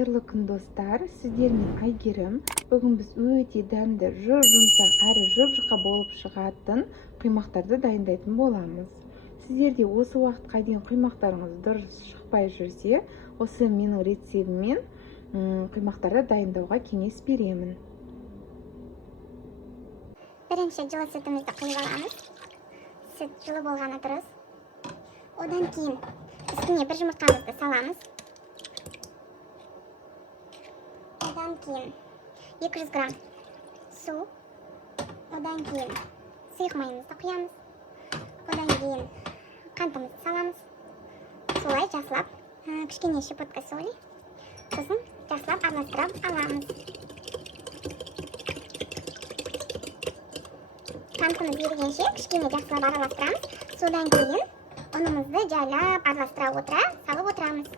Қайырлы күн достар, сіздермен Айгерім. Бүгін біз өте дәмді, жұмсақ әрі жұп-жұқа болып шығатын құймақтарды дайындайтын боламыз. Сіздерде осы уақытқа дейін құймақтарыңыз дұрыс шықпай жүрсе, осы менің рецебіммен құймақтарды дайындауға кеңес беремін. Бірінші жылы сүтімізді құйып аламыз. Сүт жылы болғаны дұрыс. Одан кейін үстіне бір жұмыртқамызды саламыз. Одан кейін 200 грамм су. Одан кейін сұйық майымызды құямыз. Одан кейін қантымызды саламыз. Солай жақсылап кішкене щепотка соли. Сосын жақсылап араластырып аламыз. Қантымыз ерігенше кішкене жақсылап араластырамыз. Содан кейін ұнымызды жайлап араластыра отыра салып отырамыз.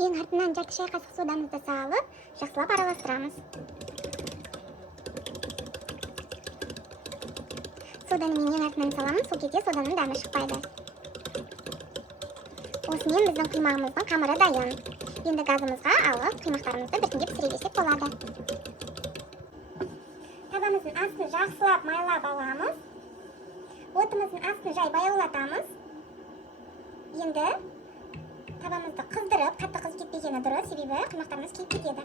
Ең артынан жарты шай қасық содамызды салып, жақсылап араластырамыз. Соданы мен ең артынан саламын, сол кезде соданың дәмі шықпайды. Осымен біздің құймағымыздың қамыры дайын. Енді газымызға алып, құймақтарымызды біртіндеп пісіре берсек болады. Табамыздың астын жақсылап майлап аламыз. Отымыздың астын жай баяулатамыз. Енді табамызды қыздырып, қатты қызып кетпегені дұрыс, себебі құймақтарымыз күйіп кетеді.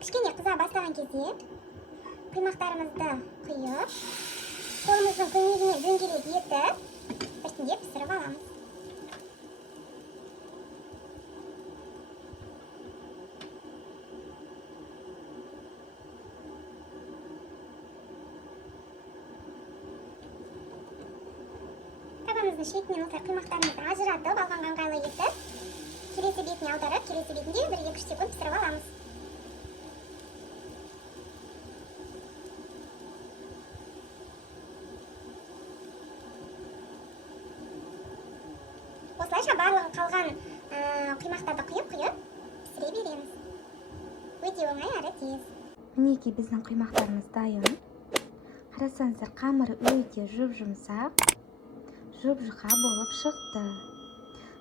Кішкене қыза бастаған кезде құймақтарымызды құйып, қолымыздың көмегіне дөңгелек етіп, біртіндеп пісіріп аламыз. Табамыздың шетінен осылай құймақтарымызды ажыратып, алған ыңғайлы етіп, келесі бетіне аударып, келесі бетінде 1-2 секунд пісіріп аламыз. Осылайша барлығын қалған құймақтарды құйып пісіре береміз. Өте оңай әрі тез. Мінекей біздің құймақтарымыз дайын. Қарасаңыздар, қамыры өте жұп-жұмсақ, жұп-жұқа болып шықты.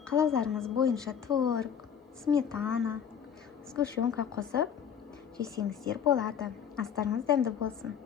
Қалауларыңыз бойынша творог, сметана, сгущенка қосып жесеңіздер болады. Астарыңыз дәмді болсын.